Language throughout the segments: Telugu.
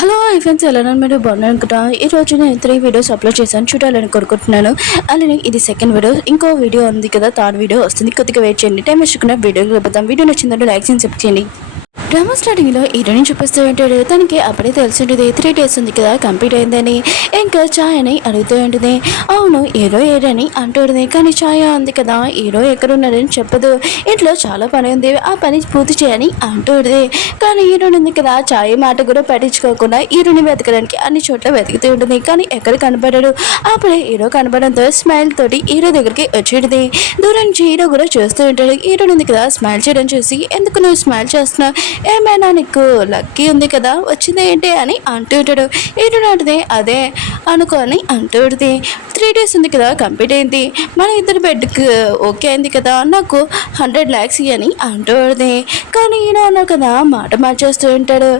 హలో ఫ్రెండ్స్, ఎలా మీరు బాగున్నారు అనుకుంటా. ఈ రోజు నేను 3 వీడియోస్ అప్లోడ్ చేశాను, చూడాలని కోరుకుంటున్నాను. అలానే ఇది సెకండ్ వీడియో, ఇంకో వీడియో ఉంది కదా, థర్డ్ వీడియో వస్తుంది. కొద్దిగా వెయిట్ చేయండి. టైం వేసుకున్న వీడియోకి వెళ్ళిపోతాం. వీడియో నచ్చిందంటే లైక్ చేసి సబ్స్క్రైబ్ చేయండి. డ్రామా స్టార్టింగ్లో హీరోని చూపిస్తూ ఉంటాడు. తనకి అప్పుడే తెలిసి ఉంటుంది 3 days ఉంది కదా కంప్లీట్ అయిందని. ఇంకా ఛాయ్ అని అడుగుతూ ఉంటుంది. అవును, హీరో ఏడని అంటుంది. కానీ ఛాయ ఉంది కదా హీరో ఎక్కడున్నాడని చెప్పదు. ఇంట్లో చాలా పని ఉంది, ఆ పని పూర్తి చేయని అంటుంది. కానీ హీరోని ఉంది కదా, ఛాయ్ మాట కూడా పట్టించుకోకుండా హీరోని వెతకడానికి అన్ని చోట్ల వెతుకుతూ ఉంటుంది. కానీ ఎక్కడ కనపడడు. అప్పుడే హీరో కనపడంతో స్మైల్ తోటి హీరో దగ్గరికి వచ్చేది. దూరం నుంచి హీరో కూడా చూస్తూ ఉంటాడు. హీరోని ఉంది కదా స్మైల్ చేయడం చూసి, ఎందుకు నువ్వు స్మైల్ చేస్తున్నావు, ఏమైనా నీకు లక్కీ ఉంది కదా వచ్చింది ఏంటి అని అంటూ ఉంటాడు. ఏంటంటే అదే అనుకోని అంటూ ఉంటుంది. 3 days ఉంది కదా కంప్లీట్ అయింది, మన ఇద్దరు బెడ్కి ఓకే అయింది కదా, నాకు 100 lakhs అని అంటూ ఉంటుంది. కానీ ఈయన అన్నావు కదా మాట మార్చేస్తూ ఉంటాడు.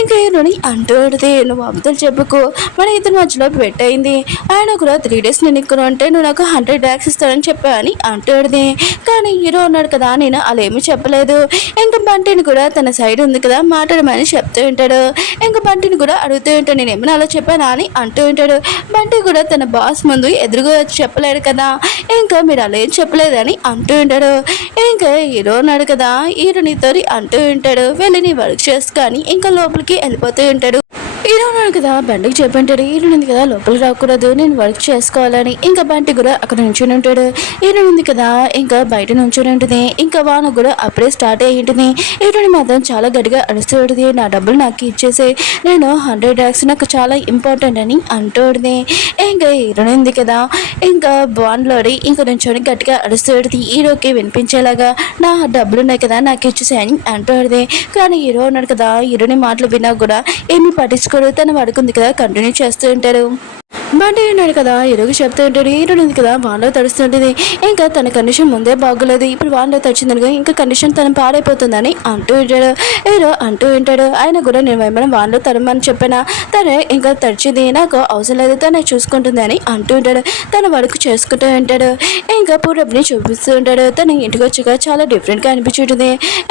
ఇంకా ఈయనని అంటూ ఉంటుంది, నువ్వు అబద్ధాలు చెప్పుకో, మన ఇద్దరి మధ్యలో బెట్ అయింది, ఆయన కూడా 3 days నేను ఇక్కడ ఉంటే నువ్వు నాకు 100 lakhs ఇస్తానని చెప్పావని అంటూ ఉంటుంది. కానీ హీరో ఉన్నాడు కదా, నేను అలా ఏమీ చెప్పలేదు. ఇంకా బంటిని కూడా తన సైడ్ ఉంది కదా మాట్లాడమని చెప్తూ ఉంటాడు. ఇంకా బంటిని కూడా అడుగుతూ ఉంటాడు, నేను ఏమైనా అలా చెప్పానా అని అంటూ ఉంటాడు. బంటి కూడా తన బాస్ ముందు ఎదురుగా చెప్పలేడు కదా, ఇంకా మీరు అలా ఏం చెప్పలేదని అంటూ ఉంటాడు. ఇంకా హీరో ఉన్నాడు కదా, హీరోనితో అంటూ ఉంటాడు, వెళ్ళి నీ వర్క్ చేసుకొని ఇంకా లోపలికి వెళ్ళిపోతూ ఉంటాడు. హీరో ఉన్నాడు కదా, బండికి చెప్పింటాడు, హీరో ఉంది కదా లోపలికి రాకూడదు, నేను వర్క్ చేసుకోవాలని. ఇంకా బంటి కూడా అక్కడ నుంచుని ఉంటాడు. హీరో ఉంది కదా ఇంకా బయట నుంచుని ఉంటుంది. ఇంకా వాన కూడా అప్పుడే స్టార్ట్ అయ్యి ఉంటుంది. హీరోని మాత్రం చాలా గట్టిగా అరుస్తూ ఉంటుంది, నా డబ్బులు నాకు ఇచ్చేసి, నేను 100 lakhs నాకు చాలా ఇంపార్టెంట్ అని అంటూ ఉంటుంది. ఇంకా హీరోని ఉంది కదా ఇంకా బాన్లోడి ఇంకా నుంచొని గట్టిగా అరుస్తూ ఉంటుంది, హీరోకి వినిపించేలాగా, నా డబ్బులు ఉన్నాయి కదా నాకు ఇచ్చేసి అని అంటూ ఉంటుంది. కానీ హీరో ఉన్నాడు కదా, హీరోని మాటలు విన్నా కూడా ఏమీ పట్టించుకో, తను పడుకుంది కదా కంటిన్యూ చేస్తూ ఉంటారు. బండి ఉన్నాడు కదా హీరోకి చెప్తూ ఉంటాడు, హీరో ఉంది కదా వాన్లో తడుస్తుంటుంది. ఇంకా తన కండిషన్ ముందే బాగోలేదు, ఇప్పుడు వాన్లో తడిచిందనుకో ఇంకా కండిషన్ తను పాడైపోతుందని అంటూ ఉంటాడు. హీరో అంటూ ఉంటాడు, ఆయన కూడా నేను ఏమైనా వాన్లో తడమని చెప్పానా, తనే ఇంకా తడిచింది, నాకు అవసరం లేదు, తనే చూసుకుంటుంది అని అంటూ ఉంటాడు. తన వరకు చేసుకుంటూ ఉంటాడు. ఇంకా పూరబ్ని చూపిస్తూ ఉంటాడు. తన ఇంటికి వచ్చాక చాలా డిఫరెంట్గా అనిపించుంటుంది.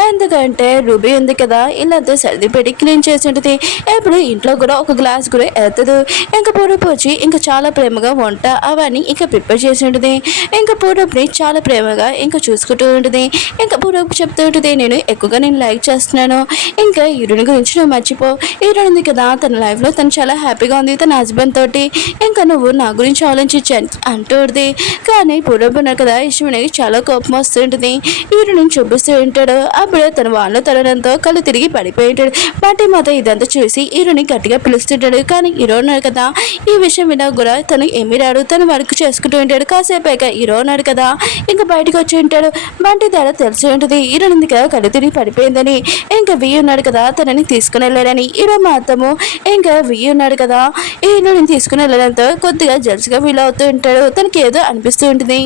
ఎందుకంటే రూబీ ఉంది కదా ఇల్లంతా సర్ది పెట్టి క్లీన్ చేసి ఉంటుంది. ఎప్పుడు ఇంట్లో కూడా ఒక గ్లాస్ కూడా ఎత్తదు. ఇంకా పూరపు వచ్చి ఇంకా చాలా ప్రేమగా వంట అవన్నీ ఇంకా ప్రిపేర్ చేసి ఉంటుంది. ఇంకా పూరబ్ని చాలా ప్రేమగా ఇంకా చూసుకుంటూ ఉంటుంది. ఇంకా పూరబ్ చెప్తూ ఉంటుంది, నేను లైక్ చేస్తున్నాను, ఇంకా హీరోని గురించి నువ్వు మర్చిపో, హీరోని ఉంది కదా తన లైఫ్లో తను చాలా హ్యాపీగా ఉంది తన హస్బెండ్ తోటి, ఇంకా నువ్వు నా గురించి ఆలోచించాను అంటూ ఉంటుంది. కానీ పూరబ్ ఉన్నారు కదా ఇష్టమనేది చాలా కోపం వస్తుంటుంది. హీరోని చూపిస్తూ ఉంటాడు. అప్పుడే తన వాళ్ళలో తడడంతో కళ్ళు తిరిగి పడిపోయి ఉంటాడు. బాటి మాత ఇదంతా చూసి హీరోని గట్టిగా పిలుస్తుంటాడు. కానీ హీరో ఉన్నారు కదా ఈ విషయం వినా కూడా తను ఏమి రాడు, తను వర్క్ చేసుకుంటూ ఉంటాడు. కాసేపు హీరో ఉన్నాడు కదా ఇంకా బయటకు వచ్చి ఉంటాడు. బంటి తేడా తెలిసి ఉంటుంది, హీరో ఉంది కదా కళ్ళు తిరిగి పడిపోయిందని. ఇంకా వి ఉన్నాడు కదా తనని తీసుకుని వెళ్ళాడని. హీరో మాత్రము ఇంకా వి ఉన్నాడు కదా హీరోని తీసుకుని వెళ్ళడంతో కొద్దిగా జల్స్గా ఫీల్ అవుతూ ఉంటాడు. తనకి ఏదో అనిపిస్తూ ఉంటుంది.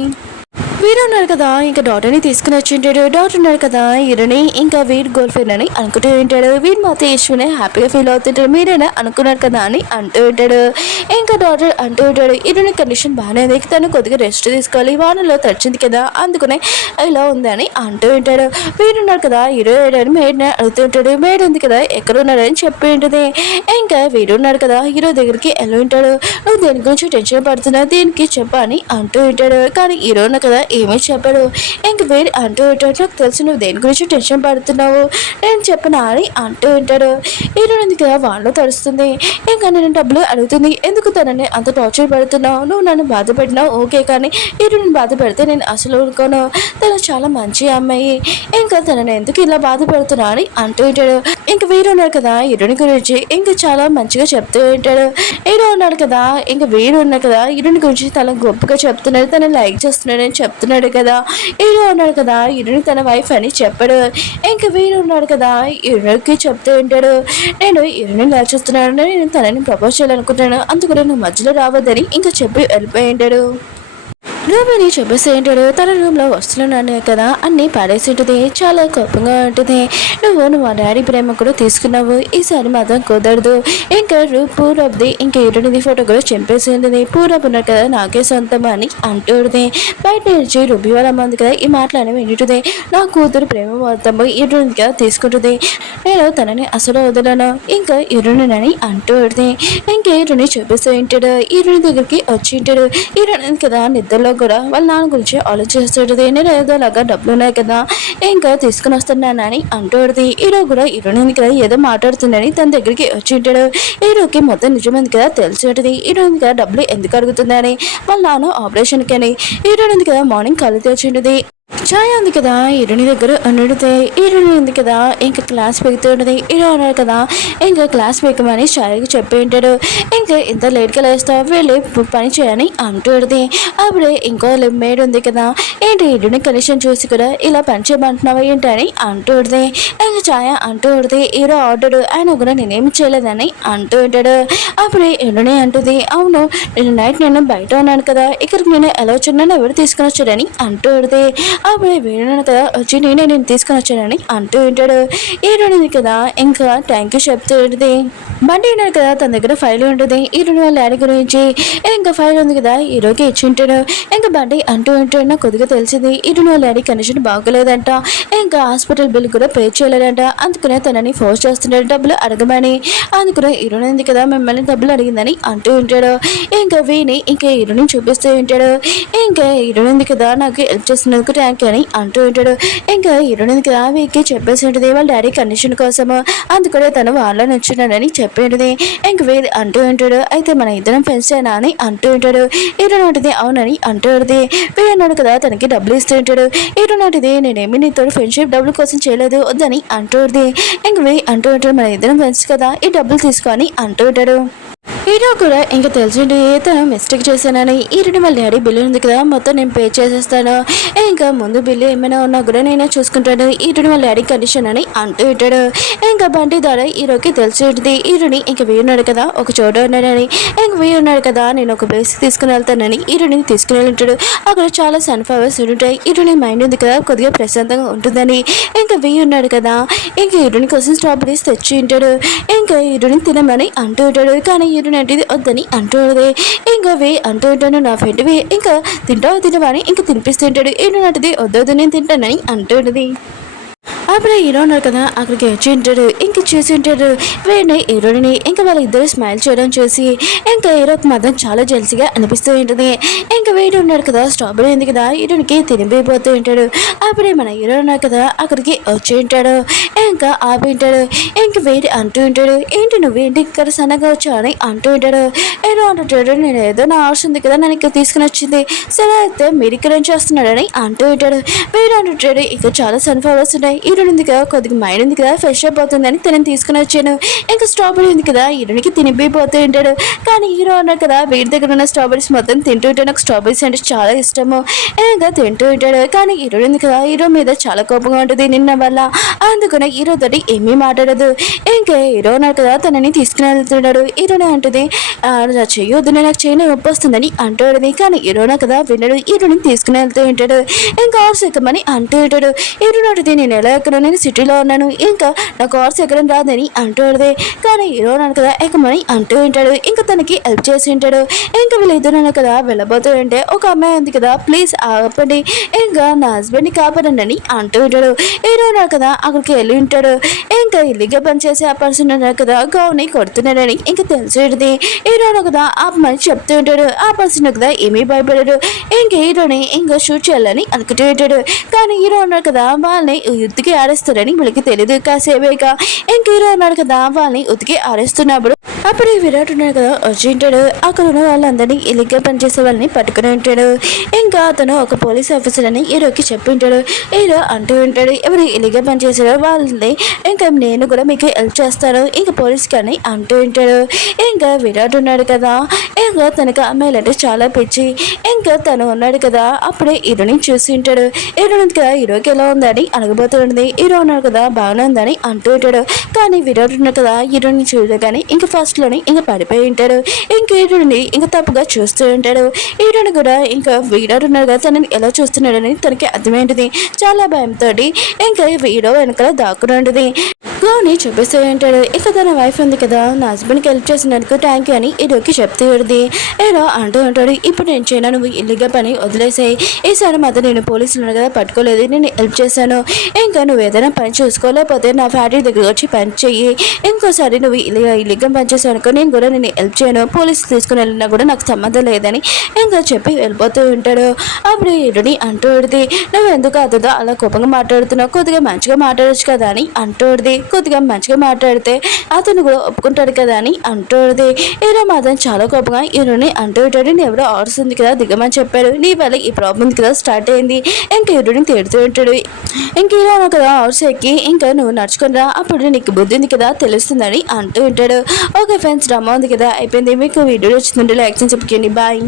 వీరు ఉన్నారు కదా ఇంకా డాటర్ని తీసుకుని వచ్చి ఉంటాడు. డాటర్ ఉన్నాడు కదా హీరోని ఇంకా వీడు గర్ల్ ఫ్రెండ్ అని అనుకుంటూ ఉంటాడు. వీడు మాత్రం ఈశ్వని హ్యాపీగా ఫీల్ అవుతుంటాడు, మీరేనా అనుకున్నారు కదా అని అంటూ ఉంటాడు. ఇంకా డాటర్ అంటూ ఉంటాడు, హీరోని కండిషన్ బాగానే ఉంది, తను కొద్దిగా రెస్ట్ తీసుకోవాలి, వానలో తడిచింది కదా అందుకనే ఇలా ఉంది అని అంటూ ఉంటాడు. వీడు ఉన్నారు కదా హీరో ఏడని మేడ్ని అడుగుతూ ఉంటాడు. మేడ్ ఉంది కదా ఎక్కడ ఉన్నాడని చెప్పి ఉంటుంది. ఇంకా వీడు ఉన్నాడు కదా హీరో దగ్గరికి వెళ్ళి ఉంటాడు. నువ్వు దేని గురించి టెన్షన్ పడుతున్నావు, దీనికి చెప్పని అంటూ ఉంటాడు. కానీ హీరో ఉన్నా కదా ఏమీ చెప్పాడు. ఇంక వేడి అంటూ ఉంటాడు, నాకు తెలుసు నువ్వు దేని గురించి టెన్షన్ పడుతున్నావు, నేను చెప్పనా అని అంటూ ఉంటాడు. హీరోని కదా వాళ్ళలో తడుస్తుంది. ఇంకా నేను డబ్బులు అడుగుతుంది, ఎందుకు తనని అంత టార్చర్ పెడుతున్నావు, నువ్వు నన్ను బాధ పెట్టినావు ఓకే, కానీ హీరోని బాధ పెడితే నేను అసలు ఊరుకోను, తను చాలా మంచి అమ్మాయి, ఇంకా తనని ఎందుకు ఇలా బాధ పెడుతున్నా అని అంటూ ఉంటాడు. ఇంక వీరు ఉన్నారు కదా హీరోని గురించి ఇంకా చాలా మంచిగా చెప్తూ ఉంటాడు. హీరో ఉన్నాడు కదా ఇంకా వీరు ఉన్నారు కదా హీరోని గురించి తన గొప్పగా చెప్తున్నాడు, తను లైక్ చేస్తున్నాడని చెప్తున్నాడు కదా. హీరో ఉన్నాడు కదా హీరోని తన వైఫ్ అని చెప్పాడు. ఇంకా వీరు ఉన్నాడు కదా హీరోకి చెప్తూ ఉంటాడు, నేను హీరోని లైక్ చేస్తున్నాను, నేను తనని ప్రపోజ్ చేయాలనుకుంటున్నాను, అందుకు నేను మధ్యలో రావద్దని ఇంకా చెప్పి వెళ్ళిపోయి ఉంటాడు. రూబీని చెప్పేసి ఏంటాడు, తన రూమ్లో వస్తున్నాను కదా అన్నీ పాడేసి ఉంటుంది. చాలా కోపంగా ఉంటుంది. నువ్వు మా డాడీ ప్రేమ కూడా తీసుకున్నావు, ఈసారి మాత్రం కుదరదు. ఇంకా పూరబ్ది ఇంకా ఇరుడిది ఫోటో కూడా చంపేసి ఉంటుంది. పూరబ్ ఉన్నారు కదా నాకే సొంతం అని అంటుంది. బయట నుంచి రూబీ వాళ్ళ మంది కదా ఈ మాటలని వింటుంది. నా కూతురు ప్రేమ మొత్తము ఇరుడిని కదా తీసుకుంటుంది. నేను తనని అసలు వదలను ఇంకా ఇరుడినని అంటుంది. ఇంకా ఇరుని చూపిస్తూ ఉంటాడు. ఇరుని దగ్గరికి వచ్చి ఉంటాడు. ఇరుని కదా నిద్రలో కూడా వాళ్ళ నాన్న గురించి ఆలోచిస్తుంటది. నేను ఏదోలాగా డబ్బులు ఉన్నాయి కదా ఇంకా తీసుకుని వస్తున్నానని అంటుంది. హీరో కూడా హీరోయిన్ కదా ఏదో మాట్లాడుతుందని తన దగ్గరికి వచ్చి ఉంటాడు. హీరోకి మొత్తం నిజమైంది కదా తెలిసి ఉంటుంది. హీరోయిన్ కదా డబ్బులు ఎందుకు అడుగుతుందని వాళ్ళ నాన్న ఆపరేషన్కి అని. హీరోయిన్ కదా మార్నింగ్ కళ్ళు తెచ్చి ఉంటుంది. ఛాయ ఉంది కదా హీరోని దగ్గర అడిగితే హీరోని ఉంది కదా ఇంకా క్లాస్ పెడుతుంటది. హీరో అన్నాడు కదా ఇంకా క్లాస్ పెక్కమని ఛాయకి చెప్పి ఉంటాడు. ఇంకా ఇంత లేట్గా లేస్తావు వెళ్ళి పని చేయని అంటుంది. అప్పుడే ఇంకో మేడ్ ఉంది కదా ఏంటి హీరోని కనీసం చూసి కూడా ఇలా పని చేయమంటున్నావా ఏంటని అంటుంది. ఇంకా ఛాయ అంటుంది హీరో ఆర్డర్ ఆయన కూడా నేనేమి చేయలేదని అంటూ ఉంటాడు. అప్పుడే హీరోని అంటుంది అవును నేను నైట్ నేను బయట ఉన్నాను కదా ఇక్కడికి నేను ఎలా వచ్చానని ఎవరు తీసుకుని వచ్చాడని అంటుంది. అప్పుడే వేణున్నాను కదా వచ్చి నేను తీసుకొని వచ్చానని అంటూ ఉంటాడు. హీరోయిన్ కదా ఇంకా థ్యాంక్ యూ చెప్తూ ఉంటుంది. బండి ఉన్నాడు కదా తన దగ్గర ఫైల్ ఉంటుంది. హీరోయిన్ వాళ్ళ డాడీ గురించి ఇంకా ఫైల్ ఉంది కదా హీరోకి ఇచ్చి ఉంటాడు. ఇంకా బండి అంటూ ఉంటాడు నాకు కొద్దిగా తెలిసింది హీరోయిన్ వాళ్ళ డాడీ కండిషన్ బాగోలేదంట, ఇంకా హాస్పిటల్ బిల్ కూడా పే చేయలేదంట, అందుకనే తనని ఫోర్స్ చేస్తున్నాడు డబ్బులు అడగమని. అందుకనే హీరోయిన్ ఉంది కదా మిమ్మల్ని డబ్బులు అడిగిందని అంటూ ఉంటాడు. ఇంకా వీని ఇంకా హీరోయిన్ చూపిస్తూ ఉంటాడు. ఇంకా హీరోయిన్ ఉంది కదా నాకు హెల్ప్ చేసినందుకు థ్యాంక్ అని అంటూ ఉంటాడు. ఇంకా హీరోయిన్ కదా వీకి చెప్పేసి ఉంటుంది వాళ్ళ డాడీ కండిషన్ కోసము, అందుకనే తను వాళ్ళ నచ్చున్నాడని చెప్పేది. ఇంక వీళ్ళు అంటూ ఉంటాడు అయితే మన ఇద్దరం ఫ్రెండ్స్ అయినా అని అంటూ ఉంటాడు. హీరోయిన్ ఉంటుంది అవునని అంటూ ఉంటుంది. వీడు అన్నాడు కదా తనకి డబ్బులు ఇస్తూ ఉంటాడు. హీరోయిన్ ఉంటుంది నేనేమి నీతో ఫ్రెండ్షిప్ డబ్బుల కోసం చేయలేదు వద్దని అంటూ ఉంటుంది. ఇంక వీళ్ళు అంటూ ఉంటాడు మన ఇద్దరం ఫ్రెండ్స్ కదా ఈ డబ్బులు తీసుకొని అంటూ ఉంటాడు. హీరో కూడా ఇంకా తెలిసింది తను మిస్టేక్ చేశానని. హీరోని వాళ్ళ డాడీ బిల్లు ఉంది కదా మొత్తం నేను పే చేసేస్తాను, ఇంకా ముందు బిల్లు ఏమైనా ఉన్నా కూడా నేనే చూసుకుంటాను హీరోని వాళ్ళ డాడీ కండిషన్ అని అంటూ ఉంటాడు. ఇంకా బండి ద్వారా హీరోకి తెలిసి ఉంటుంది హీరోని ఇంకా వీరున్నాడు కదా ఒక చోట ఉన్నాడని. ఇంక వీరున్నాడు కదా నేను ఒక ప్లేస్ తీసుకుని వెళ్తానని హీరోని తీసుకుని వెళ్తాడు. అక్కడ చాలా సన్ఫ్లవర్స్ ఉంటాయి. హీరోని మైండ్ ఉంది కదా కొద్దిగా ప్రశాంతంగా ఉంటుందని. ఇంకా వీరున్నాడు కదా ఇంకా హీరోని కోసం స్ట్రాబెరీస్ తెచ్చి ఉంటాడు. ఇంకా హీరోని తినమని అంటూ ఉంటాడు. కానీ హీరోని అంటే వద్దని అంటుంది. ఇంకా వే అంటూ ఉంటాను నా ఫ్రెండ్వి ఇంకా తింటావని ఇంకా తినిపిస్తుంటాడు. ఏంటంటే వద్దు నేను తింటానని అంటుంది. అప్పుడే హీరో ఉన్నారు కదా అక్కడికి వచ్చి ఉంటాడు. ఇంక చూసి ఉంటాడు వీడిని హీరోని ఇంకా వాళ్ళ ఇద్దరు స్మైల్ చేయడం చూసి ఇంకా హీరోకి మాత్రం చాలా జెల్సీగా అనిపిస్తూ ఉంటుంది. ఇంకా వీడు ఉన్నాడు కదా స్ట్రాబెరీ ఉంది కదా హీరోనికి తినిపోతూ ఉంటాడు. అప్పుడే మన హీరో ఉన్నారు కదా అక్కడికి వచ్చి ఉంటాడు. ఇంకా ఆపి ఉంటాడు. ఇంక వీడి అంటూ ఉంటాడు ఏంటి నువ్వేంటి ఇక్కడ సన్నగా వచ్చావు అని అంటూ ఉంటాడు. హీరో అంటుంటాడు నేను ఏదో నా ఆశ ఉంది కదా నన్ను ఇక్కడ తీసుకుని వచ్చింది సరే అయితే మీరు ఇక్కడ ఏం చేస్తున్నాడని అంటూ ఉంటాడు. వీడు అంటుంటాడు ఇక్కడ చాలా సన్ఫ్లవర్స్ ఉన్నాయి హీరోయిన్ ఉంది కదా కొద్దిగా మైండ్ ఉంది కదా ఫ్రెష్ అయిపోతుందని తనని తీసుకుని వచ్చాను. ఇంకా స్ట్రాబెరీ ఉంది కదా హీరోనికి తినిపోతూ ఉంటాడు. కానీ హీరో అన్నారు కదా వీడి దగ్గర ఉన్న స్ట్రాబెరీస్ మొత్తం తింటూ ఉంటాడు. నాకు స్ట్రాబెరీస్ అంటే చాలా ఇష్టము ఇంకా తింటూ ఉంటాడు. కానీ హీరోయిన్ ఉంది కదా హీరో మీద చాలా కోపంగా ఉంటుంది నిన్న వల్ల, అందుకనే హీరో తోటి ఏమీ మాట్లాడదు. ఇంకా హీరో అన్నారు కదా తనని తీసుకుని వెళ్తున్నాడు. హీరోనే అంటుంది చెయ్యొద్దు నాకు చేయని నొప్పి వస్తుందని అంటాడు. కానీ హీరోనా కదా వినడు. హీరోని తీసుకుని వెళ్తూ ఉంటాడు. ఇంకా ఆర్స్ ఎక్కమని అంటూ ఉంటాడు. హీరో అంటుంది నేను ఎలా ఎక్కడ నేను సిటీలో ఉన్నాను ఇంకా నాకు ఆర్స్ ఎక్కడం రాదని అంటాడు. కానీ హీరో అన్నాడు కదా ఎక్కమని అంటూ ఉంటాడు. ఇంకా తనకి హెల్ప్ చేసి ఉంటాడు. ఇంకా వీళ్ళిద్దరు కదా వెళ్ళబోతూ ఉంటే ఒక అమ్మాయి ఉంది కదా ప్లీజ్ ఆపండి ఇంకా నా హస్బెండ్ని కాపాడండి అని అంటూ ఉంటాడు. హీరో అన్నాడు కదా అక్కడికి వెళ్ళి ఉంటాడు. ఇంకా ఇల్లీగా పనిచేసి ఆ పర్సన్ అన్నారు కదా గౌని కొడుతున్నాడని ఇంకా తెలిసి ఉంటుంది. హీరో కదా ఆపమని చెప్తూ ఉంటాడు. ఆ పర్సన్ కదా ఏమీ భయపడాడు. ఇంకా హీరోని ఇంకా షూట్ చేయాలని అనుకుంటూ ఉంటాడు. కానీ హీరో అన్నాడు కదా వాళ్ళని ఉతికి ఆరేస్తారని వీళ్ళకి తెలియదు. కాసేపేగా ఇంక హీరో అన్నాడు కదా వాళ్ళని ఉతికి ఆరేస్తున్నప్పుడు అప్పుడు విరాట్ ఉన్నాడు కదా వచ్చి ఉంటాడు. అక్కడ ఉన్న వాళ్ళందరినీ ఇల్లీగా పనిచేసే వాళ్ళని పట్టుకుని ఉంటాడు. ఇంకా అతను ఒక పోలీస్ ఆఫీసర్ అని హీరోకి చెప్పి ఉంటాడు. హీరో అంటూ ఉంటాడు ఎవరు ఇల్లీగా పనిచేసారో వాళ్ళని ఇంకా నేను కూడా మీకు హెల్ప్ చేస్తాను ఇంకా పోలీస్ కానీ అంటూ ఉంటాడు. ఇంకా విరాట్ ఉన్నాడు కదా ఇంకా తనకు అమ్మాయిలంటే చాలా పిచ్చి. ఇంకా తను ఉన్నాడు కదా అప్పుడే హీరోని చూసి ఉంటాడు. హీరో కదా హీరోకి ఎలా ఉందని అడగబోతుంది. హీరో ఉన్నాడు కదా బాగానే ఉందని అంటూ ఉంటాడు. కానీ విరాట్ ఉన్నాడు కదా హీరోని చూడగానే ఇంకా ఫస్ట్ లోని ఇంకా పడిపోయి ఉంటాడు. ఇంకా హీరోని ఇంకా తప్పుగా చూస్తూ ఉంటాడు. హీరోని కూడా ఇంకా వీడర్ ఉన్నాడు కదా తనని ఎలా చూస్తున్నాడని తనకి అర్థమైంది. చాలా భయంతో ఇంకా వీడో వెనకాల దాక్కుని ఉంటుంది. గోని చూపిస్తూ ఉంటాడు. ఇక తన వైఫ్ ఉంది కదా నా హస్బెండ్కి హెల్ప్ చేసినందుకు థ్యాంక్ యూ అని హీరోకి చెప్తూ ఉంటుంది. హీరో అంటూ ఉంటాడు ఇప్పుడు నేను చేయను నువ్వు ఇల్లుగా పని వదిలేసాయి. ఈసారి మాత్రం నేను పోలీసులు కదా పట్టుకోలేదు నేను హెల్ప్ చేశాను. ఇంకా నువ్వు ఏదైనా పని చూసుకోలేకపోతే నా ఫ్యాక్టరీ దగ్గర వచ్చి పని చెయ్యి. ఇంకోసారి నువ్వు ఇల్లుగా పని చేసావు అనుకో నేను కూడా నేను హెల్ప్ చేయను. పోలీసులు తీసుకుని వెళ్ళినా కూడా నాకు సంబంధం లేదని ఇంకా చెప్పి వెళ్ళిపోతూ ఉంటాడు. అప్పుడు హీరోని అంటూ ఉంటుంది నువ్వు ఎందుకు అతదో అలా కోపంగా మాట్లాడుతున్నావు కొద్దిగా మంచిగా మాట్లాడచ్చు కదా అని అంటూ ఉంటుంది. కొద్దిగా మంచిగా మాట్లాడితే అతను కూడా ఒప్పుకుంటాడు కదా అని అంటూది. హీరో మాత్రం చాలా కోపంగా హీరోని అంటూ ఉంటాడు నేను ఎవరో ఆర్డర్స్ ఉంది కదా దిగమని చెప్పాడు నీ వల్ల ఈ ప్రాబ్లం కదా స్టార్ట్ అయింది. ఇంకా హీరోని తిడుతూ ఉంటాడు. ఇంక హీరో కదా ఆర్డర్స్ ఎక్కి ఇంకా నువ్వు నడుచుకుని రా అప్పుడు నీకు బుద్ధి ఉంది కదా తెలుస్తుందని అంటూ ఉంటాడు. ఓకే ఫ్రెండ్స్ డ్రామా ఉంది కదా అయిపోయింది. మీకు వీడియో వచ్చిందంటే లైక్ చేసి చెప్పుకోండి. బాయ్.